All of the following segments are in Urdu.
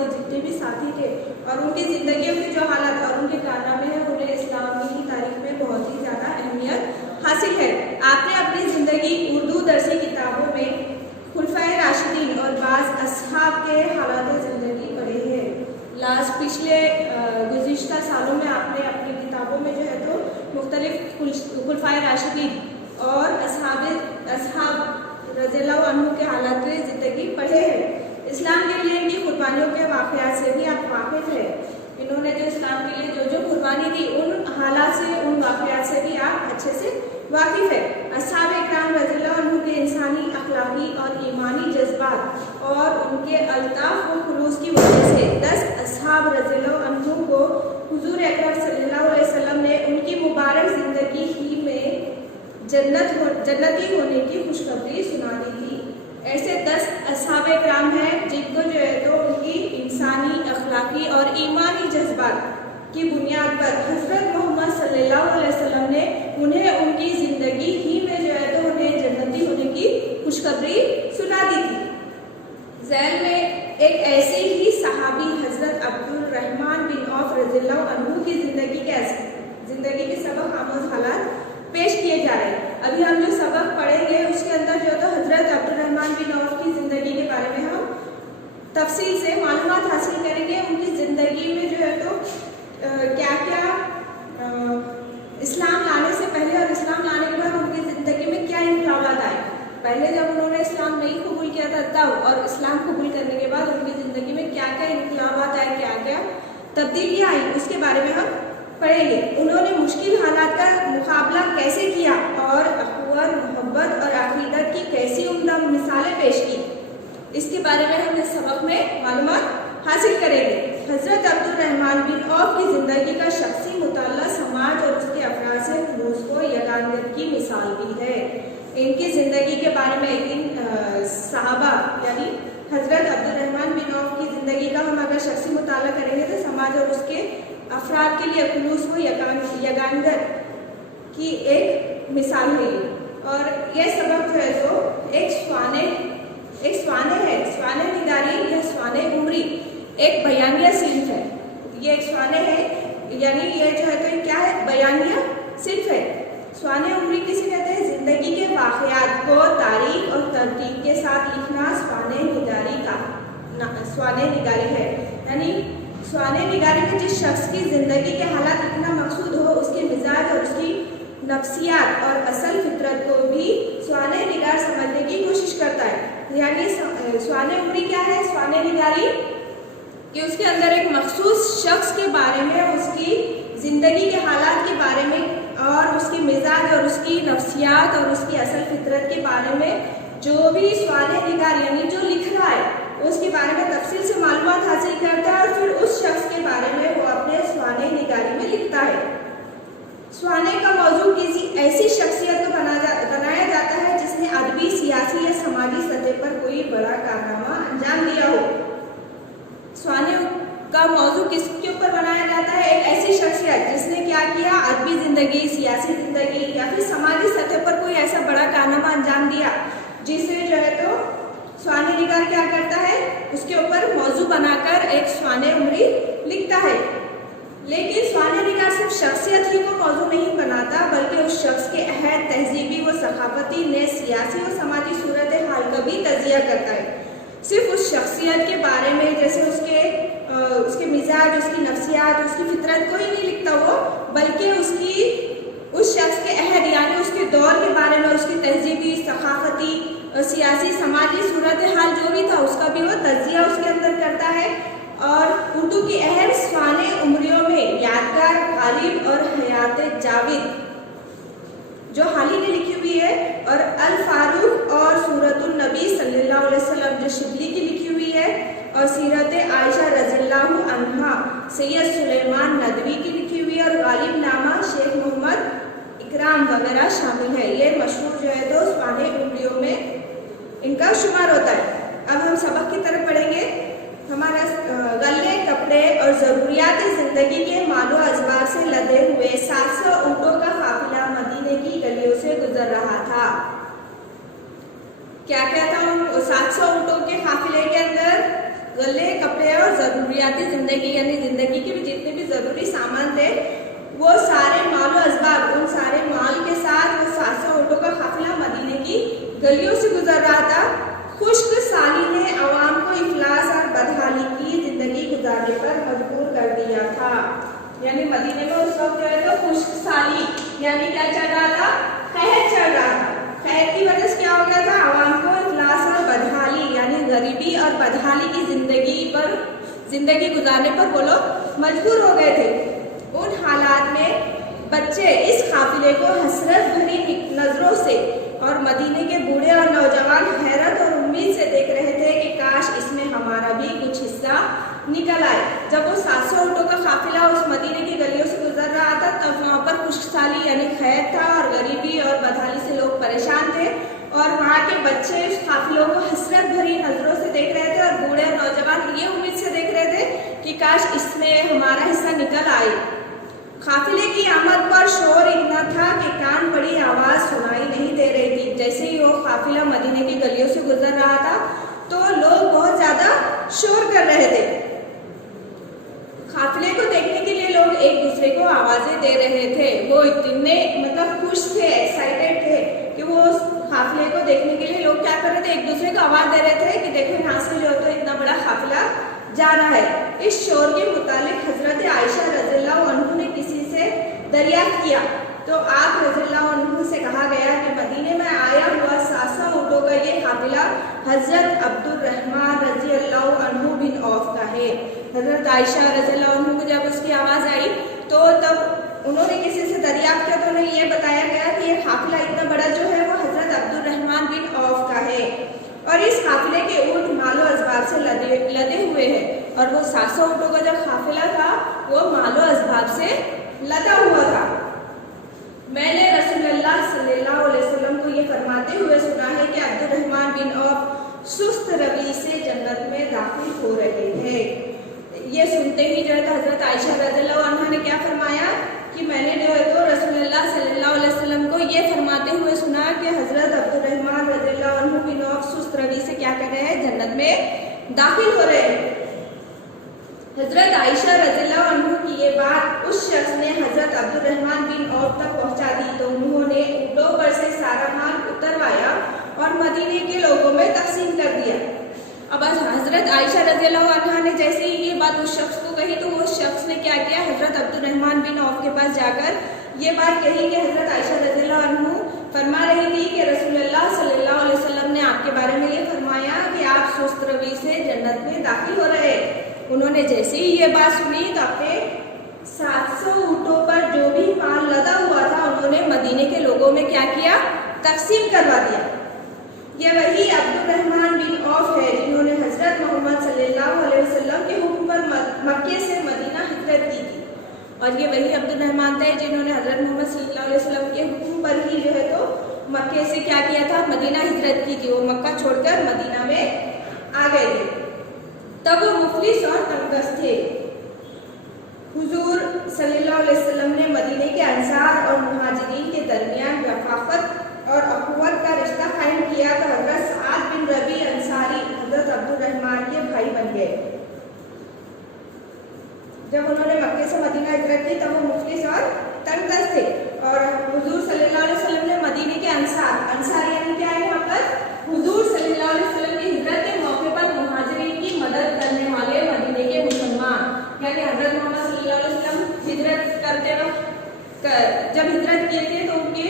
تھے، جتنے بھی ساتھی تھے، اور ان کی زندگیوں کے جو حالات اور ان کے کارنامے ہیں، انہیں اسلام کی تاریخ میں بہت ہی زیادہ اہمیت حاصل ہے۔ آپ نے اپنی زندگی اردو درسی کتابوں میں خلفائے راشدین اور بعض اصحاب کے حالات زندگی پڑھے ہیں۔ پچھلے گزشتہ سالوں میں آپ نے اپنی کتابوں میں جو ہے تو مختلف خلفائے راشدین اور اصحاب رضی اللہ عنہ کے حالات زندگی پڑھے ہیں۔ اسلام کے لیے ان کی قربانیوں کے واقعات سے بھی آپ واقف ہیں۔ انہوں نے جو اسلام کے لیے جو قربانی دی، ان حالات سے، ان واقعات سے بھی آپ اچھے سے واقف ہے۔ اصحاب اکرام رضی اللہ عنہ کے انسانی، اخلاقی اور ایمانی جذبات اور ان کے الطاف و خلوص کی وجہ سے 10 اصحاب رضی اللہ عنہ کو حضور اکرم صلی اللہ علیہ وسلم نے ان کی مبارک زندگی ہی میں جنتی ہونے کی خوشخبری سنا دی تھی۔ ایسے 10 اصحاب اکرام ہیں جن کو جو ہے تو ان کی انسانی، اخلاقی اور ایمانی جذبات کی بنیاد پر حضرت محمد صلی اللہ علیہ وسلم نے انہیں ان کی زندگی ہی میں جو ہے تو انہیں جنتی ہونے کی خوشخبری سنا دی تھی۔ ذیل میں ایک ایسے ہی صحابی حضرت عبد الرحمن بن عوف رضی اللہ عنہ کی زندگی کے سبق آموز حالات پیش کیے جا رہے ہیں۔ ابھی ہم جو سبق پڑھیں گے اس کے اندر جو تو حضرت عبد الرحمن بن عوف کی زندگی کے بارے میں ہم تفصیل سے معلومات حاصل کریں گے۔ ان کی زندگی میں جو ہے تو کیا اسلام لانے سے پہلے اور اسلام لانے کے بعد ان کی زندگی میں کیا انقلابات آئے۔ پہلے جب انہوں نے اسلام نہیں قبول کیا تھا تب، اور اسلام قبول کرنے کے بعد ان کی زندگی میں کیا کیا انقلابات آئے، کیا کیا تبدیلیاں آئی، اس کے بارے میں ہم پڑھیں گے۔ انہوں نے مشکل حالات کا مقابلہ کیسے کیا اور اخوت، محبت اور عقیدت کی کیسی عمدہ مثالیں پیش کی، اس کے بارے میں ہم اس سبق میں معلومات حاصل کریں گے۔ حضرت عبد الرحمن بن عوف کی زندگی کا شخصی مطالعہ سماج اور اس کے افراد سے خلوص و یگانگت کی مثال بھی ہے۔ ان کی زندگی کے بارے میں صحابہ یعنی حضرت عبد الرحمن بن عوف کی زندگی کا ہم اگر شخصی مطالعہ کریں گے تو سماج اور اس کے افراد کے لیے خلوص و یگانگت کی ایک مثال ہے۔ اور یہ سبق جو ہے تو ایک سوانے ہے، سوانے نگاری یا سوانے عمری ایک بیانیہ صنف ہے۔ یہ ایک سوانے ہے، یعنی یہ جو ہے تو کیا ہے، بیانیہ صنف ہے۔ سوانے عمری کسی کہتے ہیں زندگی کے واقعات کو تاریخ اور ترتیب کے ساتھ لکھنا سوانے نگاری ہے۔ یعنی سوانے نگاری میں جس شخص کی زندگی کے حالات لکھنا مقصود ہو، اس کے مزاج اور اس کی نفسیات اور اصل فطرت کو بھی سوانے نگار سمجھنے کی کوشش کرتا ہے۔ یعنی سوانے عمری کیا ہے، سوانے نگاری کہ اس کے اندر ایک مخصوص شخص کے بارے میں، اس کی زندگی کے حالات کے بارے میں اور اس کے مزاج اور اس کی نفسیات اور اس کی اصل فطرت کے بارے میں جو بھی سوانے نگار یعنی جو لکھ رہا ہے اس کے بارے میں تفصیل سے معلومات حاصل کرتا ہے اور پھر اس شخص کے بارے میں وہ اپنے سوانے نگاری میں لکھتا ہے۔ سوانے کا موضوع کسی ایسی شخصیت کو بنایا جاتا ہے جس نے ادبی، سیاسی یا سماجی سطح پر کوئی بڑا کارنامہ انجام دیا ہو۔ سوانے کا موضوع کس کے اوپر بنایا جاتا ہے، ایک ایسی شخصیت جس نے کیا کیا، ادبی زندگی، سیاسی زندگی یا پھر سماجی سطح پر کوئی ایسا بڑا کارنامہ انجام دیا جسے جو ہے تو سوانے نگار کیا کرتا ہے، اس کے اوپر موضوع بنا کر ایک سوانے عمری لکھتا ہے۔ لیکن سوانے نگار صرف شخصیت ہی کو موضوع نہیں بناتا بلکہ اس شخص کے عہد، تہذیبی و ثقافتی نے سیاسی و سماجی صورتحال کا بھی تجزیہ کرتا ہے۔ صرف اس شخصیت کے بارے میں جیسے اس کے مزاج، اس کی نفسیات، اس کی فطرت کو ہی نہیں لکھتا وہ، بلکہ اس شخص کے عہد یعنی اس کے دور کے بارے میں، اس کی تہذیبی، ثقافتی، سیاسی، سماجی صورتحال جو بھی تھا اس کا بھی وہ تجزیہ اس کے اندر کرتا ہے۔ اور اردو کی اہم سوانے عمریوں میں یادگار غالب اور حیات جاوید جو حال ہی نے لکھی ہوئی ہے، اور الفاروق اور سورت النبی صلی اللہ علیہ وسلم جو شبلی کی لکھی ہوئی ہے، اور سیرت عائشہ رضی اللہ عنہا سید سلیمان ندوی کی لکھی ہوئی ہے، اور غالب نامہ شیخ محمد اکرام وغیرہ شامل ہے۔ یہ مشہور جو ہے تو سوانے عمریوں میں ان کا شمار ہوتا ہے۔ اب ہم سبق کی طرف پڑھیں گے۔ ہمارا غلے، کپڑے اور ضروریات زندگی کے مال و ازبار سے لدے ہوئے 700 اونٹوں کا قافلہ مدینے کی گلیوں سے گزر رہا تھا۔ کیا کیا تھا 700 اونٹوں کے قافلے کے اندر؟ غلے، کپڑے اور ضروریاتی زندگی یعنی زندگی کے بھی جتنے بھی ضروری سامان تھے وہ سارے مال و اسباب، ان سارے مال کے ساتھ وہ 700 اونٹوں کا قافلہ مدینے کی گلیوں سے گزر رہا تھا۔ خشک سالی نے عوام کو افلاس اور بدحالی کی زندگی گزارنے پر مجبور کر دیا تھا۔ یعنی مدینے میں اس وقت جو ہے تو خشک سالی یعنی کیا چل رہا تھا؟ قحط چل رہا تھا۔ قحط کی وجہ سے کیا ہو گیا تھا؟ عوام کو افلاس اور بدحالی یعنی غریبی اور بدحالی کی زندگی گزارنے پر وہ لوگ مجبور ہو گئے تھے۔ ان حالات میں بچے اس قافلے کو حسرت بھری نظروں سے اور مدینے کے بوڑھے اور نوجوان حیرت اور امید سے دیکھ رہے تھے کہ کاش اس میں ہمارا بھی کچھ حصہ نکل آئے۔ جب وہ 700 اونٹوں کا قافلہ اس مدینے کی گلیوں سے گزر رہا تھا تب وہاں پر خشک سالی یعنی قحط تھا اور غریبی اور بدحالی سے لوگ پریشان تھے، اور وہاں کے بچے اس قافلوں کو حسرت بھری نظروں سے دیکھ رہے تھے، اور بوڑھے اور نوجوان یہ امید سے دیکھ رہے تھے کہ کاش اس میں ہمارا حصہ نکل آئے۔ قافلے کی آمد پر شور اتنا تھا کہ کان بڑی آواز سنائی نہیں دے رہی تھی۔ جیسے ہی وہ قافلہ مدینے کی گلیوں سے گزر رہا تھا تو لوگ بہت زیادہ شور کر رہے تھے۔ قافلے کو دیکھنے کے لیے لوگ ایک دوسرے کو آوازیں دے رہے تھے۔ وہ اتنے خوش تھے، ایکسائٹیڈ تھے کہ وہ اس قافلے کو دیکھنے کے لیے لوگ کیا کر رہے تھے؟ ایک دوسرے کو آواز دے رہے تھے کہ دیکھو یہاں سے جو ہے تو اتنا بڑا قافلہ جا رہا ہے۔ اس شور کے متعلق حضرت عائشہ رضی اللہ عنہ نے کسی سے دریافت کیا تو آپ رضی اللہ عنہ سے کہا گیا کہ مدینے میں آیا ہوا 700 اونٹوں کا یہ قافلہ حضرت عبد الرحمن رضی اللہ عنہ بن عوف کا ہے۔ حضرت عائشہ رضی اللہ عنہ کو جب اس کی آواز آئی تو تب انہوں نے کسی سے دریافت کیا تو انہیں یہ بتایا گیا کہ یہ قافلہ اتنا بڑا جو ہے وہ حضرت عبد الرحمن بن عوف کا ہے، اور اس قافلے کے اونٹ مال و اسباب سے لدے ہوئے ہیں، اور وہ 700 اونٹوں کا جو قافلہ تھا وہ مال و اسباب سے لدا ہوا تھا۔ میں نے رسول اللہ صلی اللہ علیہ وسلم کو یہ فرماتے ہوئے سنا ہے کہ عبد الرحمن بن عوف سست روی سے جنت میں داخل ہو رہے ہیں۔ یہ سنتے ہی جو ہے تو حضرت عائشہ رضی اللہ عنہ نے کیا فرمایا کہ میں نے جو ہے تو رسول اللہ صلی اللہ علیہ وسلم کو یہ فرماتے ہوئے سنا کہ حضرت عبد الرحمن رضی اللہ عنہ بن عوف سست روی سے کیا کر رہے ہیں؟ جنت میں داخل ہو رہے ہیں۔ حضرت عائشہ رضی اللہ عنہ کی یہ بات اس شخص نے حضرت عبد الرحمن بن عوف تک پہنچا دی تو انہوں نے اونٹوں پر سے سارا مال اتروایا اور مدینے کے لوگوں میں تقسیم کر دیا۔ اب حضرت عائشہ رضی اللہ عنہ نے جیسے ہی یہ بات اس شخص کو کہی تو وہ شخص نے کیا کیا؟ حضرت عبد الرحمن بن عوف کے پاس جا کر یہ بات کہی کہ حضرت عائشہ رضی اللہ عنہ فرما رہی تھی کہ رسول اللہ صلی اللہ علیہ وسلم نے آپ کے بارے میں یہ فرمایا کہ آپ سست روی سے جنت میں داخل ہو رہے۔ انہوں نے جیسے ہی یہ بات سنی تو اپنے 700 اونٹوں پر جو بھی مال لدا ہوا تھا انہوں نے مدینے کے لوگوں میں کیا کیا؟ تقسیم کروا دیا۔ یہ وہی عبد الرحمن بن عوف ہے جنہوں نے حضرت محمد صلی اللہ علیہ وسلم کے حکم پر مکے سے مدینہ ہجرت کی تھی، اور یہ وہی عبد الرحمن تھے جنہوں نے حضرت محمد صلی اللہ علیہ وسلم کے حکم پر ہی جو ہے تو مکے سے کیا کیا تھا؟ مدینہ ہجرت کی تھی۔ وہ مکہ چھوڑ کر مدینہ میں آ گئے تھے۔ تب وہ مفلس اور تنگدست تھے۔ حضور صلی اللہ علیہ وسلم نے مدینے کے انصار اور مہاجرین کے درمیان رفاقت اور اخوت کا رشتہ قائم کیا تو حضرت سعد بن ربیع انصاری حضرت عبد الرحمن کے بھائی بن گئے۔ جب انہوں نے مکے سے مدینہ ہجرت کی تب وہ مفلس اور تنگدست تھے، اور حضور صلی اللہ علیہ وسلم نے مدینے کے انصار یعنی کیا ہے یہاں پر؟ حضور صلی اللہ علیہ وسلم کی ہجرت کے موقع پر مہاجرین کی مدد کرنے والے مدینے کے مسلمان، یعنی حضرت محمد صلی اللہ علیہ وسلم ہجرت کرتے وقت جب ہجرت کیے تھے تو ان کے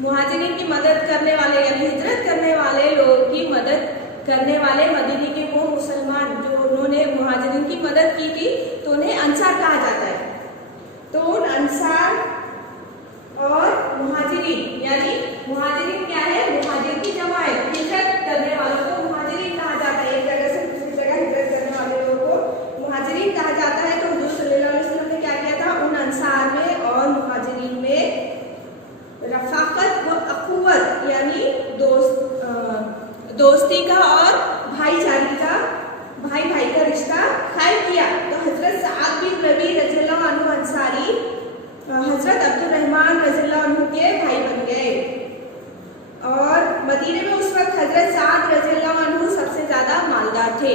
مہاجرین کی مدد کرنے والے یعنی ہجرت کرنے والے لوگ کی مدد کرنے والے مدینے کے وہ مسلمان جو انہوں نے مہاجرین کی مدد کی تھی تو انہیں انصار کہا جاتا ہے۔ تو ان انصار اور مہاجرین یعنی مہاجرین کیا ہے؟ مہاجر کی جمع ہے۔ ہجرت کرنے والوں کو مہاجرین کہا جاتا ہے، ایک جگہ سے دوسری جگہ ہجرت کرنے والے لوگوں کو مہاجرین کہا جاتا ہے۔ تو حضور صلی اللہ علیہ وسلم نے کیا کیا تھا؟ ان انصار میں اور مہاجرین میں رفاقت و اخوت یعنی دوستی کا اور بھائی چارگی کا، بھائی بھائی کا رشتہ قائم کیا۔ تو حضرت سعد بن ربیع رضی اللہ عنہ انصاری حضرت عبد الرحمن رضی اللہ عنہ کے بھائی بن گئے، اور مدینے میں اس وقت حضرت سعد رضی اللہ عنہ سب سے زیادہ مالدار تھے۔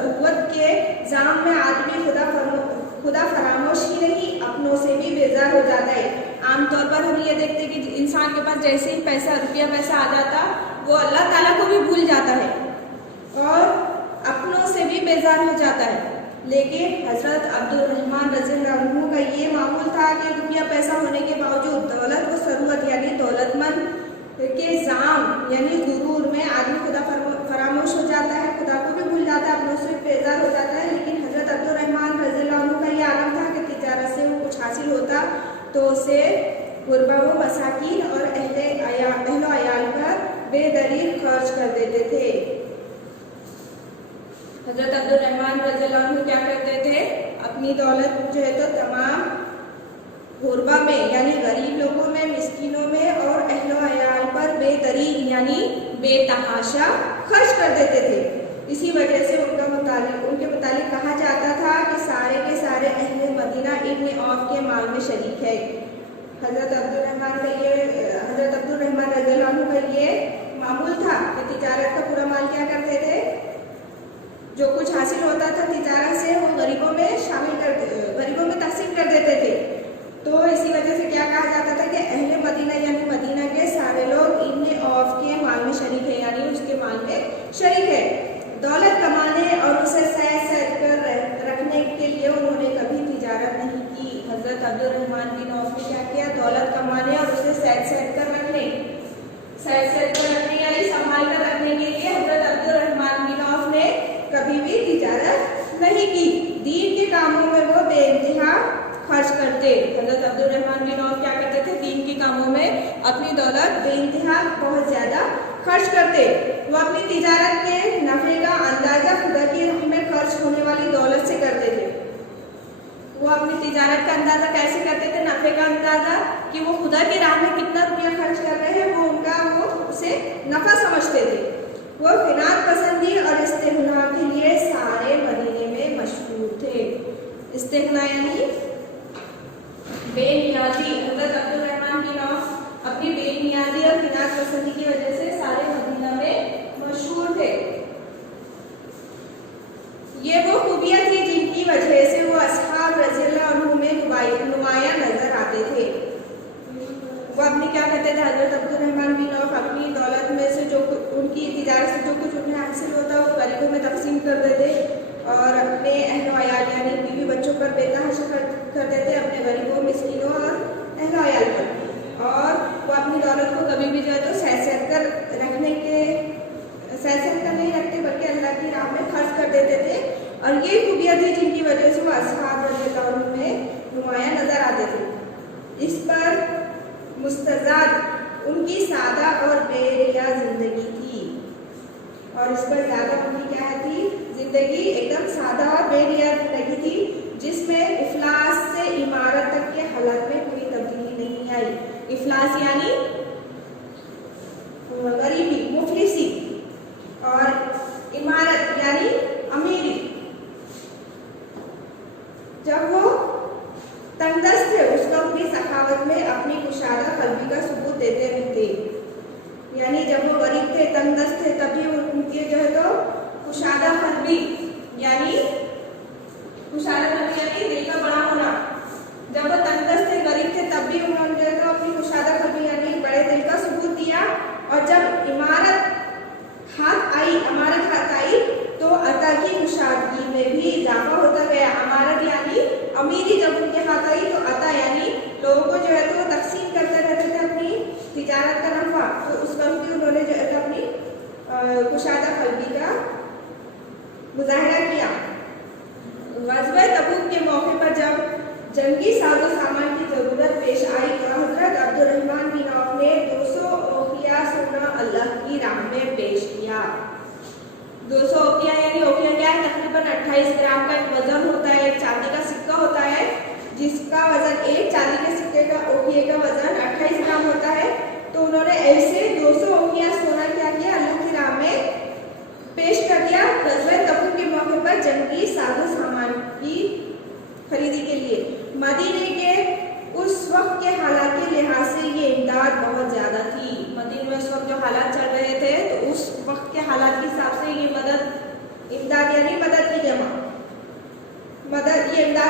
ضرورت کے ذام میں آدمی خدا فراموش ہی نہیں اپنوں سے بھی بیزار ہو جاتا ہے۔ عام طور پر ہم یہ دیکھتے ہیں کہ انسان کے پاس جیسے ہی پیسہ آ جاتا وہ اللہ تعالیٰ کو بھی بھول جاتا ہے اور اپنوں سے بھی بیزار ہو جاتا ہے۔ لیکن حضرت عبد الرحمن رضی اللہ عنہ کا یہ معمول تھا کہ روپیہ پیسہ ہونے کے باوجود دولت و ثروت یعنی دولت مند کے ذام یعنی غرور میں آدمی خدا فراموش ہو جاتا ہے، خدا کو بھی بھول جاتا ہے، اپنوں سے بیزار ہو جاتا ہے۔ لیکن حضرت عبد الرحمن رضی اللہ عنہ کا یہ عالم تھا کہ تجارت سے وہ کچھ حاصل ہوتا تو اسے غربا و مساکین اور اہل و عیال پر بے دریغ خرچ کر دیتے تھے۔ حضرت عبد الرحمن رضی اللہ عنہ کیا کرتے تھے؟ اپنی دولت جو ہے تو تمام غربا میں یعنی غریب لوگوں میں، مسکینوں میں اور اہل و عیال پر بے دریغ یعنی بے تحاشا خرچ کر دیتے تھے۔ اسی وجہ سے ان کے متعلق کہا جاتا تھا کہ سارے کے سارے اہل مدینہ ابن عوف کے مال میں شریک ہے۔ حضرت عبد الرحمن رضی اللہ عنہ کا یہ معمول تھا کہ تجارت کا پورا مال کیا کرتے تھے؟ جو کچھ حاصل ہوتا تھا تجارت سے وہ غریبوں میں تقسیم کر دیتے تھے۔ تو اسی وجہ سے کیا کہا جاتا تھا کہ اہل مدینہ یعنی مدینہ کے سارے لوگ ابن عوف کے مال میں شریک ہے یعنی اس کے مال میں شریک ہے۔ دولت کمانے اور اسے سید کر رکھنے کے لیے انہوں نے کبھی تجارت نہیں کی۔ حضرت عبد الرحمن بن عوف نے کیا کیا؟ دولت کمانے اور اسے سید کر رکھنے یعنی سنبھال کر رکھنے کے لیے حضرت عبد الرحمن بن عوف نے کبھی بھی تجارت نہیں کی۔ دین کے کاموں میں وہ بے انتہا خرچ کرتے۔ حضرت عبد الرحمن بن عوف کیا کرتے تھے؟ دین کے کاموں میں اپنی دولت بے انتہا بہت زیادہ خرچ کرتے۔ وہ اپنی تجارت کے نفع کا اندازہ خدا کی راہ میں خرچ ہونے والی دولت سے کرتے تھے۔ وہ اپنی تجارت کا اندازہ کیسے کرتے تھے؟ نفع کا اندازہ کہ وہ خدا کی راہ میں کتنا روپیہ خرچ کر رہے ہیں وہ اسے نفع سمجھتے تھے۔ وہ قناعت پسندی اور استغنا کے لیے سارے مدینے میں مشہور تھے۔ استغنا یعنی بے نیازی۔ حضرت عبد الرحمن بن عوف اپنی بے نیازی اور قناعت پسندی کی وجہ سے سارے مدینہ میں مشہور تھے۔ یہ وہ خوبیاں تھی جن کی وجہ سے وہ اصحاب رضی اللہ عنہ میں نمایاں نظر آتے تھے۔ وہ اپنی کیا کہتے تھے؟ حضرت عبد الرحمن بن عوف اپنی دولت میں سے جو ان کی تجارت سے جو کچھ انہیں حاصل ہوتا وہ غریبوں میں تقسیم کر دیتے اور اپنے اہل و عیال یعنی بیوی بچوں پر بے تحاشا کر دیتے، اپنے غریبوں، مسکینوں اور اہل و عیال پر۔ اور وہ اپنی دولت کو کبھی بھی جو ہے تو سید کر نہیں رکھتے بلکہ اللہ کی راہ میں خرچ کر دیتے تھے۔ اور یہ خوبیاں تھی جن کی وجہ سے وہ اصحاب رضی اللہ عنہ میں نمایاں نظر آتے تھے۔ اس پر مستزاد ان کی سادہ اور بے ریا زندگی تھی، اور اس پر زیادہ ان کی کیا تھی؟ زندگی ایک دم سادہ اور بے ریا زندگی تھی جس میں افلاس سے عمارت تک کے حالت میں کوئی تبدیلی نہیں آئی۔ افلاس یعنی غریبی، مفلسی، اور عمارت یعنی امیری۔ جب وہ تنگ دست تھے اس وقت بھی سخاوت میں اپنی کشادہ قلبی کا ثبوت دیتے رہتے، یعنی جب وہ غریب تھے، تنگ دست تھے، تب بھی ان کی جو ہے تو کشادہ قلبی یعنی دل کا بڑا ہونا۔ جب وہ تنگ دست تھے، غریب تھے، تب بھی انہوں نے جو ہے تو اپنی کشادہ قلبی یعنی بڑے دل کا ثبوت دیا۔ اور جب امارت ہاتھ آئی تو عطا کی کشادگی میں بھی اضافہ ہوتا گیا۔ امارت یعنی امیری جب ان کے ہاتھ آئی تو عطا یعنی لوگوں کو جو ہے تو تقسیم کرتے رہتے تھے اپنی تجارت کا نفع، تو اس وقت بھی انہوں نے جو ہے اپنی کشادہ قلبی کا مظاہرہ کیا۔ غزوہ تبوک کے موقع پر جب جنگی ساز و سامان کی ضرورت پیش آئی تو حضرت عبد الرحمن بن عوف نے 200 اوقیہ سونا اللہ کی راہ میں پیش کیا۔ 200 اوقیہ یعنی اوقیہ کیا ہے؟ تقریباً 28 گرام کا ایک وزن ہوتا ہے، ایک چاندی کا سکہ ہوتا ہے جس کا وزن، ایک چاندی کے سکے کا اوقیہ کا وزن 28 گرام ہوتا ہے۔ تو انہوں نے ایسے 200 اوقیہ سونا کیا کیا؟ اللہ کی راہ میں پیش کر دیا غزوہ تبوک کے موقع پر جنگی ساز و سامان کی خریدی کے لیے۔ مدینے کے اس وقت کے حالات کے لحاظ سے یہ امداد بہت زیادہ تھی۔ مدینے میں اس وقت جو حالات چل رہے تھے تو اس وقت کے حالات کے حساب سے یہ امداد یعنی مدد کی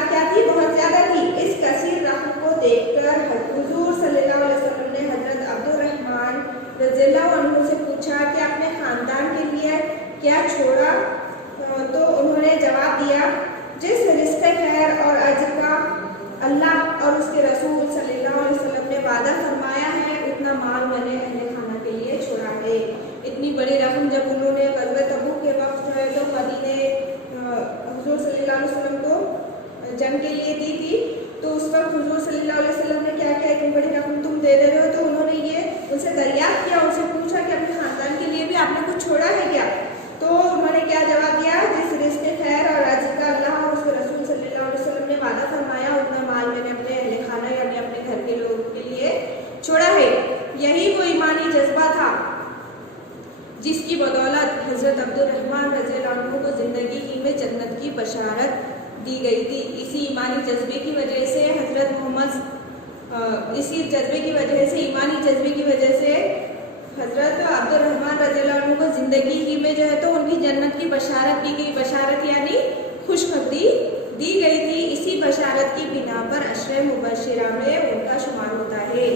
مقدار کیا تھی؟ بہت زیادہ تھی۔ اس کثیر رقم کو دیکھ کر حضور صلی اللہ علیہ وسلم نے حضرت عبد الرحمن رضی اللہ عنہ سے پوچھا کہ اپنے خاندان کے لیے کیا چھوڑا؟ تو انہوں نے جواب دیا، جس رزق خیر اور اجر کا اللہ اور اس کے رسول صلی اللہ علیہ وسلم نے وعدہ فرمایا ہے، اتنا مال میں نے اہل خانہ کے لیے چھوڑا ہے۔ اتنی بڑی رقم جب انہوں نے غزوہ تبوک کے وقت جو ہے تو مدینے حضور صلی اللہ علیہ وسلم کو جنگ کے لیے دی تھی، تو اس وقت حضور صلی اللہ علیہ وسلم نے کیا کیا، اتنی بڑی رقم تم دے رہے ہو؟ تو انہوں نے یہ ان سے دریافت کیا، ان سے پوچھا کہ اپنے خاندان کے لیے بھی آپ نے کچھ چھوڑا ہے کیا؟ تو انہوں نے کیا جواب دیا، جس رزق خیر اور اجر کا اللہ اور اس کے رسول صلی اللہ علیہ وسلم نے وعدہ فرمایا، اتنا مال میں نے اپنے اہل خانہ یعنی اپنے گھر کے لوگوں کے لیے چھوڑا ہے۔ یہی وہ ایمانی جذبہ تھا جس کی بدولت حضرت عبد الرحمن رضی اللہ عنہ کو زندگی ہی میں جنت کی بشارت دی گئی تھی۔ اسی ایمانی جذبے کی وجہ سے ایمانی جذبے کی وجہ سے حضرت عبد الرحمن رضی اللہ عنہ کو زندگی ہی میں جو ہے تو ان کی جنت کی بشارت دی گئی۔ بشارت یعنی خوشخبری دی گئی تھی۔ اسی بشارت کی بنا پر عشر مبشرہ میں ان کا شمار ہوتا ہے۔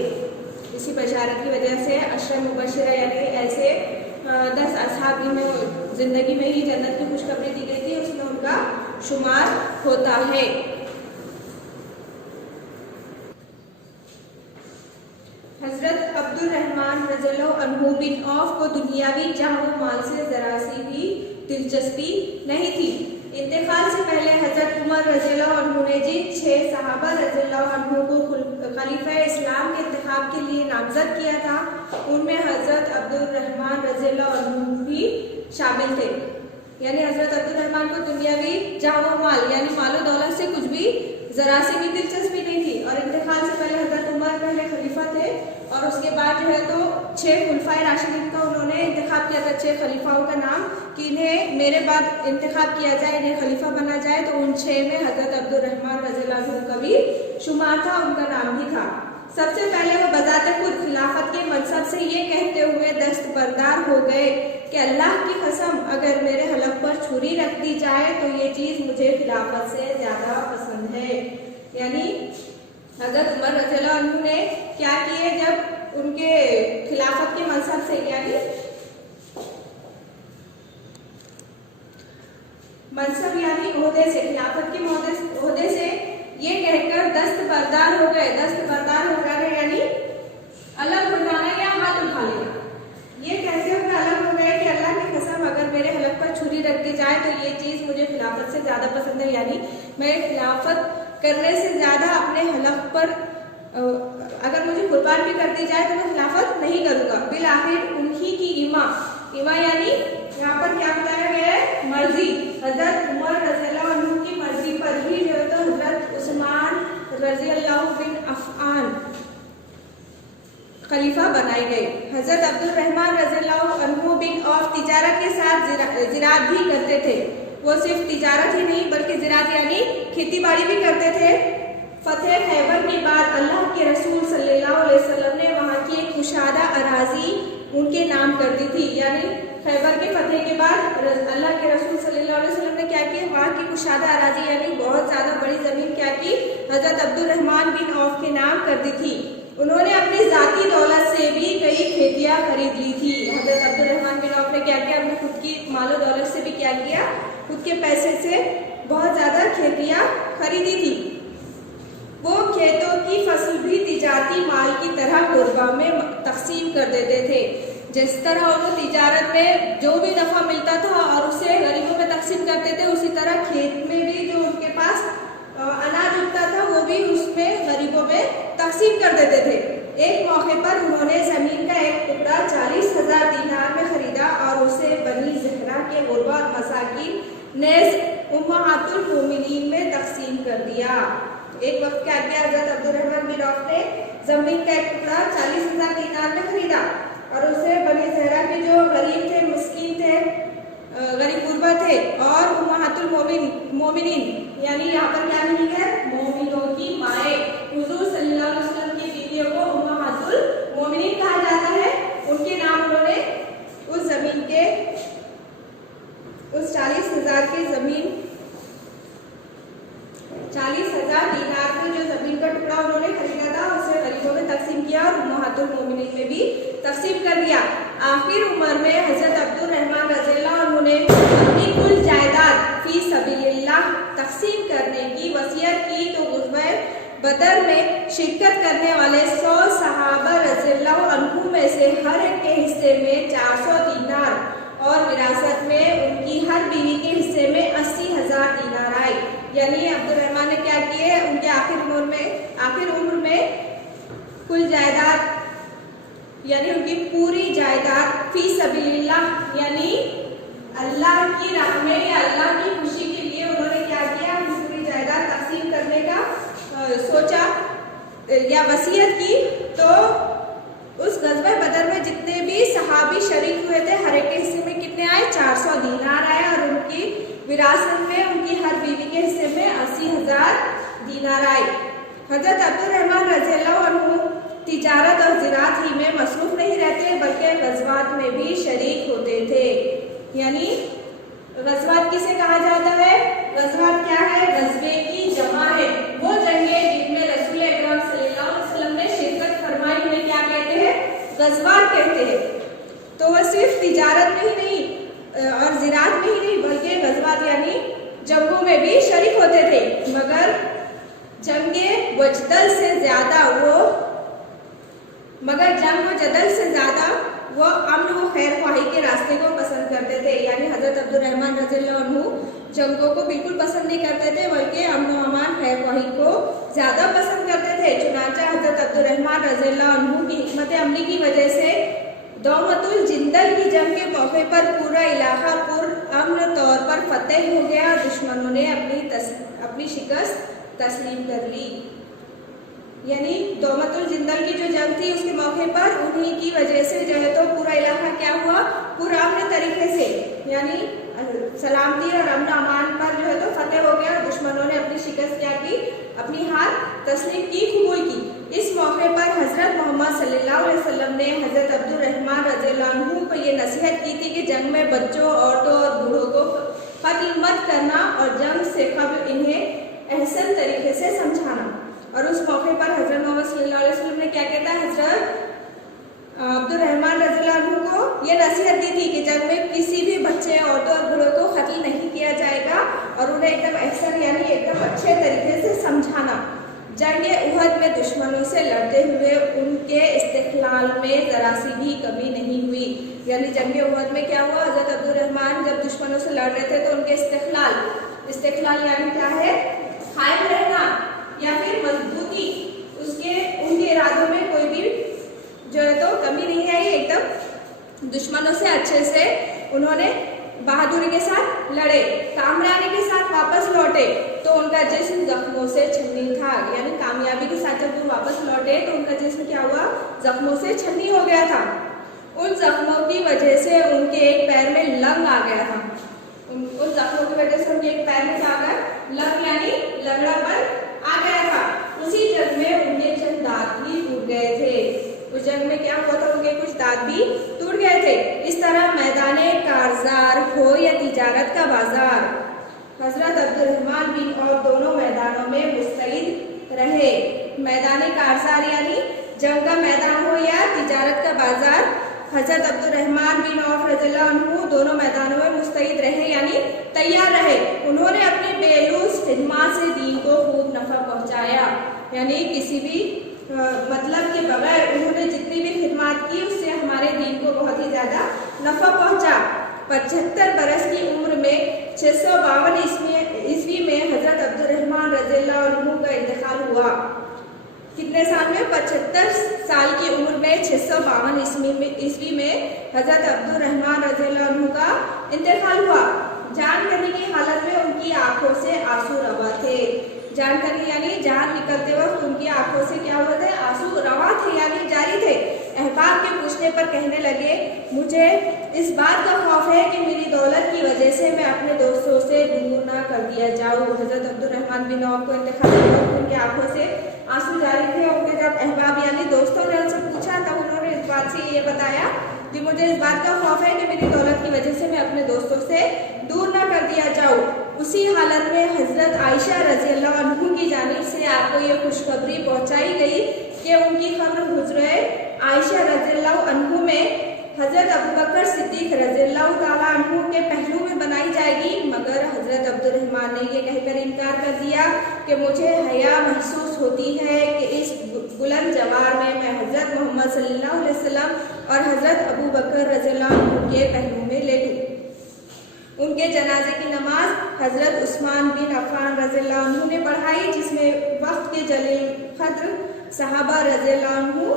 اسی بشارت کی وجہ سے عشر مبشرہ یعنی ایسے 10 اصحاب میں زندگی میں ہی جنت کی خوشخبری دی گئی تھی، اس میں ان کا شمار ہوتا ہے۔ حضرت عبد الرحمن رضی اللہ عنہ بن عوف کو دنیاوی جاہ و مال سے ذرا سی بھی دلچسپی نہیں تھی۔ انتقال سے پہلے حضرت عمر رضی اللہ عنہ نے جن 6 صحابہ رضی اللہ عنہ کو خلیفہ اسلام کے انتخاب کے لیے نامزد کیا تھا، ان میں حضرت عبد الرحمن رضی اللہ عنہ بھی شامل تھے۔ یعنی حضرت عبد الرحمن کو دنیاوی جاہ و مال یعنی مال و دولت سے کچھ بھی ذرا سی بھی دلچسپی نہیں تھی، اور انتقال سے پہلے حضرت عمر پہلے خلیفہ تھے، اور اس کے بعد جو ہے تو 6 خلفائے راشدین کا انہوں نے انتخاب کیا تھا، 6 خلیفاؤں کا نام کہ انہیں میرے بعد انتخاب کیا جائے، انہیں خلیفہ بنا جائے، تو ان 6 میں حضرت عبد الرحمن رضی اللہ عنہ کا بھی شمار تھا، ان کا نام بھی تھا۔ سب سے پہلے وہ بذات خود خلافت کے منصب سے یہ کہتے ہوئے دستبردار ہو گئے کہ اللہ کی قسم اگر میرے حلق پر چھری رکھ دی جائے تو یہ چیز مجھے خلافت سے زیادہ پسند ہے۔ یعنی حضرت عمر رضی اللہ عنہ نے کیا کیے، جب ان کے خلافت کے منصب سے یعنی منصب یعنی عہدے سے، خلافت کے عہدے سے یہ کہہ کر دستبردار ہو گئے۔ دستبردار ہو گئے یعنی الگ ہو جانا یا ہاتھ اٹھا لینا۔ یہ کیسے ہو گئے، الگ ہو گئے کہ اللہ کی قسم اگر میرے حلق پر چھری رکھ دی جائے تو یہ چیز مجھے خلافت سے زیادہ پسند ہے، یعنی میں خلافت کرنے سے زیادہ اپنے حلق پر اگر مجھے قربان بھی کر دی جائے تو میں خلافت نہیں کروں گا۔ بالآخر انہی کی ایما یعنی یہاں پر کیا بتایا گیا ہے، مرضی، حضرت عمر رضی اللہ عنہ کی مرضی پر ہی جو ہے تو حضرت عثمان رضی اللہ بن عفان خلیفہ بنائے گئے۔ حضرت عبد الرحمن رضی اللہ عنہ بن عوف تجارت کے ساتھ زراعت بھی کرتے تھے۔ وہ صرف تجارت ہی نہیں بلکہ زراعت یعنی کھیتی باڑی بھی کرتے تھے۔ فتح خیبر کے بعد اللہ کے رسول صلی اللہ علیہ وسلم نے وہاں کی ایک کشادہ اراضی ان کے نام کر دی تھی، یعنی خیبر کے فتح کے بعد اللہ کے رسول صلی اللہ علیہ وسلم نے کیا کیا، وہاں کی کشادہ اراضی یعنی بہت زیادہ بڑی زمین کیا کی، حضرت عبد الرحمن بن عوف کے نام کر دی تھی۔ انہوں نے اپنی ذاتی دولت سے بھی کئی کھیتیاں خرید لی تھی۔ حضرت عبد الرحمن بن عوف نے کیا کیا، اپنی خود کی مال و دولت سے بھی کیا کیا، خود کے پیسے سے بہت زیادہ کھیتیاں خریدی تھی۔ وہ کھیتوں کی فصل بھی تجارتی مال کی طرح قربہ میں تقسیم کر دیتے تھے۔ جس طرح وہ تجارت میں جو بھی نفع ملتا تھا اور اسے غریبوں میں تقسیم کرتے تھے، اسی طرح کھیت میں بھی جو ان کے پاس اناج اگتا تھا وہ بھی اس میں غریبوں میں تقسیم کر دیتے تھے۔ ایک موقع پر انہوں نے زمین کا ایک ٹکڑا 40,000 دینار میں خریدا اور اسے بنی زہرا کے غربا اور مساکین نیز امہات المومنین میں تقسیم کر دیا۔ ایک وقت کیا کیا، حضرت عبد الرحمن بن عوف نے زمین کا ایک ٹکڑا 40,000 دینار میں خریدا اور اسے بنی زہرا کے جو غریب تھے، مسکین تھے، غریب غربا تھے، اور امہات المومنین یعنی یہاں پر کیا نہیں ہے، مومنوں کی مائیں، حضور صلی اللہ علیہ وسلم کی بیویوں کو امہات المومنین کہا جاتا ہے، ان کے نام انہوں نے اس زمین کے اس 40,000 کی زمین 40 آخر عمر میں حضرت عبد الرحمن رضی اللہ عنہ نے اپنی کل جائیداد فی سبیل اللہ تقسیم کرنے کی وصیت کی تو غزوہ بدر میں شرکت کرنے والے 100 صحابہ رضی اللہ عنہ میں سے ہر ایک کے حصے میں 400 دینار اور وراثت میں ان کی ہر بیوی کے حصے میں 80,000 دینار آئے. یعنی عبد الرحمن نے کیا کیے، ان کے آخر عمر میں کل جائیداد یعنی ان کی پوری جائیداد فی سبیل اللہ یعنی اللہ کی راہ میں یا اللہ کی خوشی کے لیے انہوں نے کیا کیا، پوری جائیداد تقسیم کرنے کا سوچا یا وصیت کی. تو اس غزوہ بدر میں جتنے بھی صحابی شریک ہوئے تھے ہر ایک کے حصے میں کتنے آئے، 400 دینار آئے اور ان کی وراثت میں ان کی ہر بیوی کے حصے میں 80,000 دینار آئے. حضرت عبد الرحمن رضی اللہ عنہ تجارت اور زراعت ہی میں مصروف نہیں رہتے بلکہ غزوات میں بھی شریک ہوتے تھے. یعنی غزوات کسے کہا جاتا ہے، غزوات کیا ہے، غزوے کی جمع ہے. وہ جنگیں جن میں رسول اکرم صلی اللہ علیہ وسلم نے شرکت فرمائی انہیں کیا کہتے ہیں، غزوات کہتے ہیں. تو وہ صرف تجارت میں ہی نہیں اور زراعت میں ہی نہیں بلکہ غزوات یعنی جنگوں میں بھی شریک ہوتے تھے. مگر جنگ و جدل سے زیادہ وہ امن و خیر خواہی کے راستے کو پسند کرتے تھے. یعنی حضرت عبد الرحمن رضی اللہ عنہ جنگوں کو بالکل پسند نہیں کرتے تھے بلکہ امن و امان خیر خواہی کو زیادہ پسند کرتے تھے. چنانچہ حضرت عبد الرحمن رضی اللہ عنہ کی حکمت عملی کی وجہ سے دومت الجندل کی جنگ کے موقع پر پورا علاقہ پر امن طور پر فتح ہو گیا. دشمنوں نے اپنی شکست تسلیم کر لی. یعنی دومت الجندل کی جو جنگ تھی اس کے موقع پر انہی کی وجہ سے جو ہے تو پورا علاقہ کیا ہوا، پورا امن طریقے سے یعنی سلامتی اور امن امان پر جو ہے تو فتح ہو گیا. دشمنوں نے اپنی شکست کیا کی، اپنی ہار تسلیم کی، قبول کی. اس موقع پر حضرت محمد صلی اللہ علیہ وسلم نے حضرت عبد الرحمن رضی اللہ عنہ کو یہ نصیحت کی تھی کہ جنگ میں بچوں، عورتوں اور بوڑھوں کو قتل مت کرنا اور جنگ سے قبل انہیں احسن طریقے سے سمجھانا. اور اس موقع پر حضرت محمد صلی اللہ علیہ وسلم نے کیا کہتا ہے، حضرت عبد الرحمن رضی اللہ عنہ کو یہ نصیحت دی تھی کہ جنگ میں کسی بھی بچے، عورتوں اور بوڑھوں کو قتل نہیں کیا جائے گا اور انہیں ایک دم احسن یعنی ایک دم اچھے طریقے سے سمجھانا. جنگ احد میں دشمنوں سے لڑتے ہوئے ان کے استقلال میں ذرا سی بھی کمی نہیں ہوئی. یعنی جنگ احد میں کیا ہوا، حضرت عبد الرحمن جب دشمنوں سے لڑ رہے تھے تو ان کے استقلال یعنی کیا ہے، قائم رہنا یا پھر مضبوطی، ان کے ارادوں میں کوئی بھی جو ہے تو کمی نہیں آئی. ایک دم دشمنوں سے اچھے سے انہوں نے بہادری کے ساتھ لڑے، کامرانی کے ساتھ واپس لوٹے تو ان کا جسم زخموں سے چھنی تھا. یعنی کامیابی کے ساتھ جب وہ واپس لوٹے تو ان کا جسم کیا ہوا، زخموں سے چھنی ہو گیا تھا. ان زخموں کی وجہ سے ان کے ایک پیر میں لنگ آ گیا تھا. ان زخموں کی وجہ سے ان کے ایک پیر میں جا کر لنگ یعنی لنگڑا پر آ گیا تھا. اسی جنگ میں ان کے چند دانت بھی ٹوٹ گئے تھے. اس جنگ میں کیا ہوا تھا، ان کے کچھ دانت بھی ٹوٹ گئے تھے. اس طرح میدان کارزار ہو یا تجارت کا بازار، حضرت عبد الرحمن بن عوف دونوں میدانوں میں مستعد رہے. میدان کارزار یعنی جنگ کا میدان ہو یا تجارت کا بازار، حضرت عبد الرحمن بن عوف رضی اللہ عنہ دونوں میدانوں میں مستعد رہے یعنی تیار رہے. انہوں نے اپنی بے لوث خدمات سے دین کو خوب نفع پہنچایا. یعنی کسی بھی مطلب کے بغیر انہوں نے جتنی بھی خدمات کی اس سے ہمارے دین کو بہت ہی زیادہ نفع پہنچا. 75 برس کی عمر میں 652 عیسوی میں حضرت عبد الرحمن رضی اللہ عنہ کا انتقال ہوا. کتنے سال میں، 75 سال کی عمر میں 652 عیسوی میں حضرت عبد الرحمن رضی اللہ عنہ کا انتقال ہوا. جان کرنے کی حالت میں ان کی آنکھوں سے آنسو روا تھے. جان کرنے یعنی جان نکلتے وقت ان کی آنکھوں سے کیا ہوا تھے، آنسو روا تھے یعنی جاری تھے. احباب کے پوچھنے پر کہنے لگے، مجھے اس بات کا خوف ہے کہ میری دولت کی وجہ سے میں اپنے دوستوں سے دور نہ کر دیا جاؤں. حضرت عبد الرحمن بن عوف کو انتقال ہوا، ان کی آنکھوں سے آنسو جاری تھے. ان کے جب احباب یعنی دوستوں نے ان سے پوچھا تب انہوں نے اس بات سے یہ بتایا کہ مجھے اس بات کا خوف ہے کہ میری دولت کی وجہ سے میں اپنے دوستوں سے دور نہ کر دیا جاؤں. اسی حالت میں حضرت عائشہ رضی اللہ عنہ کی جانب سے آپ کو یہ خوشخبری پہنچائی گئی کہ ان کی قبر حجرہ عائشہ رضی اللہ عنہ میں حضرت ابوبکر صدیق رضی اللہ تعالیٰ عنہ کے پہلو میں بنائی جائے گی، مگر حضرت عبد الرحمن نے یہ کہہ کر انکار کر دیا کہ مجھے حیا محسوس ہوتی ہے کہ اس بلند جوار میں حضرت محمد صلی اللہ علیہ وسلم اور حضرت ابوبکر رضی اللہ عنہ کے پہلو میں لیٹوں۔ ان کے جنازے کی نماز حضرت عثمان بن عفان رضی اللہ عنہ نے پڑھائی، جس میں وقت کے جلیل قدر صحابہ رضی اللہ عنہ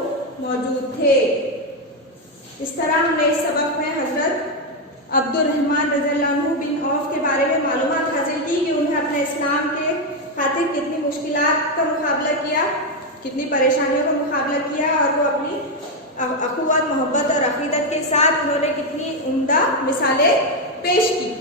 موجود تھے۔ اس طرح ہم نے اس سبق میں حضرت عبد الرحمن رضی اللہ عنہ بن عوف کے بارے میں معلومات حاصل کی کہ انہیں اپنے اسلام کے خاطر کتنی مشکلات کا مقابلہ کیا، کتنی پریشانیوں کا مقابلہ کیا، اور وہ اپنی اخوت، محبت اور عقیدت کے ساتھ انہوں نے کتنی عمدہ مثالیں پیش کی۔